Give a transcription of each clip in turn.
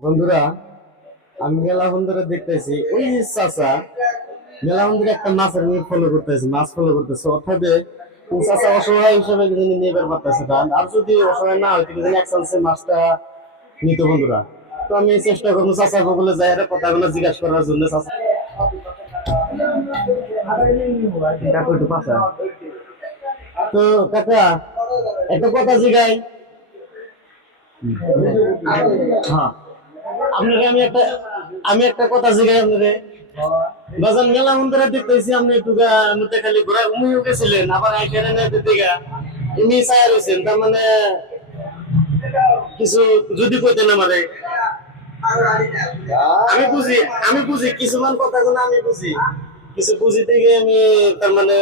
বন্ধুরা আমি মেলা বন্ধুরা দেখতেছি। ওই চাচা মেলা বন্ধুরা একটা মাছের নিয়ে ফলো করতেছে মাছ ফলো করতেছে। অর্থাৎ চাচা অসহায় হিসেবে কিন্তু নিয়ে পারতেছে আর যদি অসহায় না হয় কিন্তু এক চান্সে মাছটা নিত বন্ধুরা। তো আমি চেষ্টা করব চাচা বলে যাই আর কথাগুলো জিজ্ঞাসা করার জন্য পাশা। তো কাকা একটা কথা জিগাই। হ্যাঁ। আপনাকে আমি একটা আমি একটা কথা জিগাই আপনাকে। বাজান মেলা মন্দিরে দেখতেছি আপনি একটু মধ্যে খালি ঘোরা উমিও গেছিলেন আবার এখানে দিদিগা। এমনি চায়া রয়েছেন তার মানে কিছু যদি কইতেন আমারে। আমি বুঝি আমি বুঝি, কিছুমান কথাগুলো আমি বুঝি। কিছু বুঝি থেকে আমি তার মানে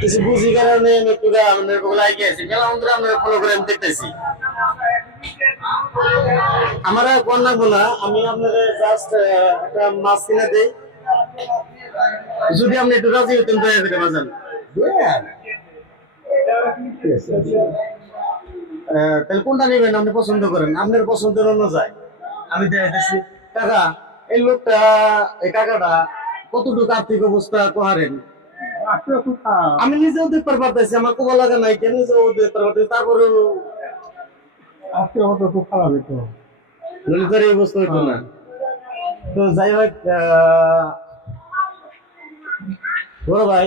কিছু বুঝি কারণে আমি একটু আপনার বলে আগে মেলা মন্দিরে আপনার ফলো করে আমি দেখতেছি। আমার আর কোন লাগবো আমি আপনাদের জাস্ট একটা মাছ কিনে দেই। যদি আপনি একটু রাজি হতেন দয়া করে বাজান। তাহলে কোনটা নেবেন আপনি পছন্দ করেন? আপনার পছন্দের অনুযায়ী আমি দেখাইতেছি কাকা এই লোকটা এই কাকাটা কতটুকু আর্থিক অবস্থা কোহারেন? আমি নিজেও দেখতে পারতেছি আমার কোবা লাগা নাই কেন নিজেও দেখতে পারতেছি তারপরেও আজকে অবস্থা খুব খারাপ একটু ললিতার এই অবস্থা হইতো না। তো যাই হোক বড় ভাই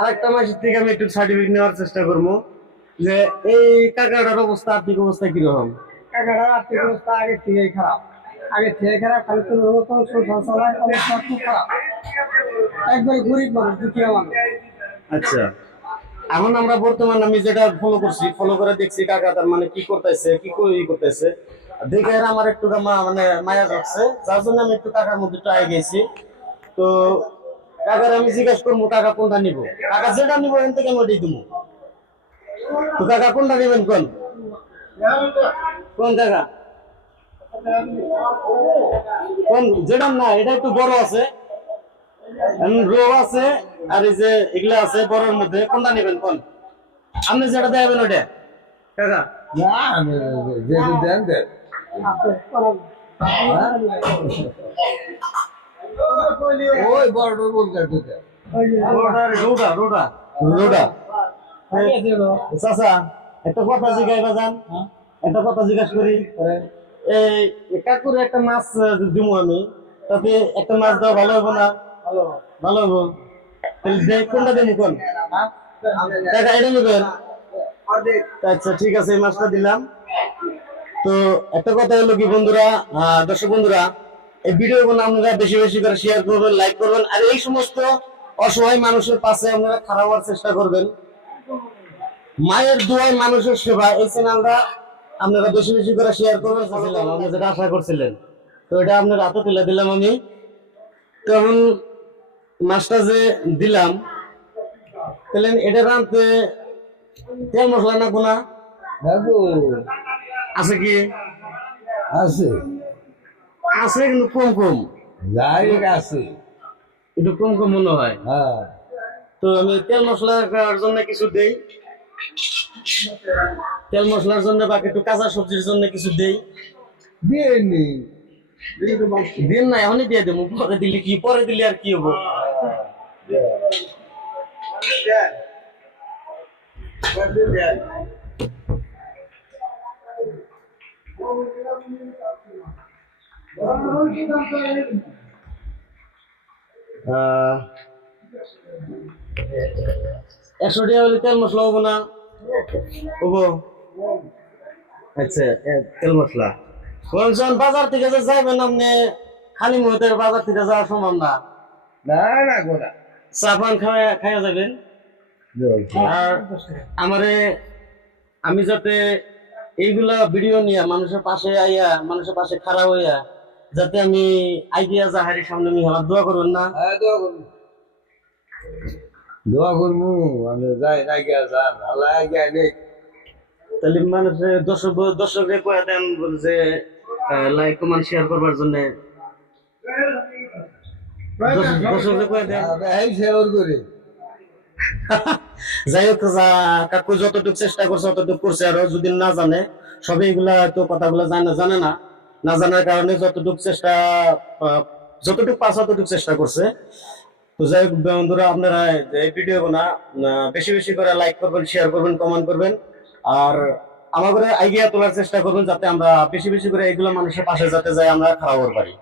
আরেকটা মাসের থেকে আমি একটু সার্টিফিকেট নেওয়ার চেষ্টা করব যে এই কাকাটার অবস্থা আর্থিক অবস্থা কীরকম? কাকাটা আর্থিক অবস্থা আগে থেকেই খারাপ। আগে থেকে খারাপ খালি কোনো রকম সংসার অবস্থা খুব খারাপ। একবারে গরিব মানুষ দুঃখিয়া মানুষ। আচ্ছা। এখন আমরা বর্তমান আমি যেটা ফলো করছি ফলো করে দেখছি কাকা তার মানে কি করতেছে কি কই করতেছে। দেখে আমার একটু মানে মায়া যাচ্ছে যার জন্য আমি একটু কাকার মধ্যে একটু গেছি। তো কাকার আমি জিজ্ঞাসা করব, কাকা কোনটা নিব? কাকা, যেটা নিব এখান থেকে আমি ওটাই তো কাকা, কোনটা নেবেন কোন? কোন কাকা? কোন? যেটা না, এটা একটু বড় আছে। রো আছে, আর এই যে এগুলা আছে বড়ের মধ্যে, কোনটা নেবেন কোন? আপনি যেটা দেবেন ওটা কাকা? না দেন দেন। ওই বড় বলতে দিতে রোডা রোডা রোডা। রোডা চাচা একটা কথা জিজ্ঞাসা বাজান একটা কথা জিজ্ঞাসা করি। এই কাকুর একটা মাছ দিব আমি। তাতে একটা মাছ দেওয়া ভালো হবে না? ভালো ভালো হব কোনটা দেবো কোন? এটা নেবেন? আচ্ছা ঠিক আছে এই মাছটা দিলাম। তো একটা কথা হলো কি বন্ধুরা দর্শক বন্ধুরা এই ভিডিও গুলো আপনারা বেশি বেশি করে শেয়ার করবেন লাইক করবেন আর এই সমস্ত অসহায় মানুষের পাশে আপনারা খারাপ হওয়ার চেষ্টা করবেন। মায়ের দোয়ায় মানুষের সেবা এই চ্যানেলটা আপনারা বেশি বেশি করে শেয়ার করবেন। চাচ্ছিলাম আপনি যেটা আশা করছিলেন তো এটা আপনার হাতে তুলে দিলাম আমি। এখন মাছটা যে দিলাম তাহলে এটা রাঁধতে তেল মশলা না কোনা আছে কি? আছে। আছে কিন্তু কম কম। যাই আছে। একটু কম কম মনে হয়। হ্যাঁ। তো আমি তেল মশলা খাওয়ার জন্য কিছু দেই। তেল মশলার জন্য বাকি একটু কাঁচা সবজির জন্য কিছু দেই। দিয়ে নি। দিন না এখনই দিয়ে দেবো। পরে দিলে কি পরে দিলে আর কি হব? আহ, একশো টাকা হলে তেল মশলা হব না। হব? আচ্ছা তেল মশলা। বলছেন বাজার থেকে যে যাইবেন আপনি খালি মুহূর্তের বাজার থেকে যাওয়া সম্ভব না। না না চা পান খাওয়া খাওয়া যাবেন। আর আমারে আমি যাতে এইগুলা ভিডিও নিয়ে মানুষের পাশে আইয়া মানুষের পাশে খারাপ হইয়া যাতে আমি আইডিয়া জাহারির সামনে আমি আমার দোয়া করবেন না। হ্যাঁ দোয়া করব আমি যাই না গিয়া যান। আল্লাহ গিয়া নেই তাহলে মানুষের দর্শক দর্শককে কয়ে দেন যে লাইক কমেন্ট শেয়ার করবার জন্য। দর্শককে কয়ে দেন। এই সেবর করে। যাই হোক কাকু যতটুকু চেষ্টা করছে ততটুকু করছে। আরও যদি না জানে সবাই এগুলা তো কথাগুলো জানে জানে না। না জানার কারণে যতটুকু চেষ্টা যতটুকু পাস ততটুকু চেষ্টা করছে। তো যাই হোক, বন্ধুরা, আপনারা এই ভিডিও না বেশি বেশি করে লাইক করবেন শেয়ার করবেন কমেন্ট করবেন। আর আমাদের আইডিয়া তোলার চেষ্টা করবেন, যাতে আমরা বেশি বেশি করে এগুলো মানুষের পাশে যাতে যাই, আমরা খাওয়ার পারি।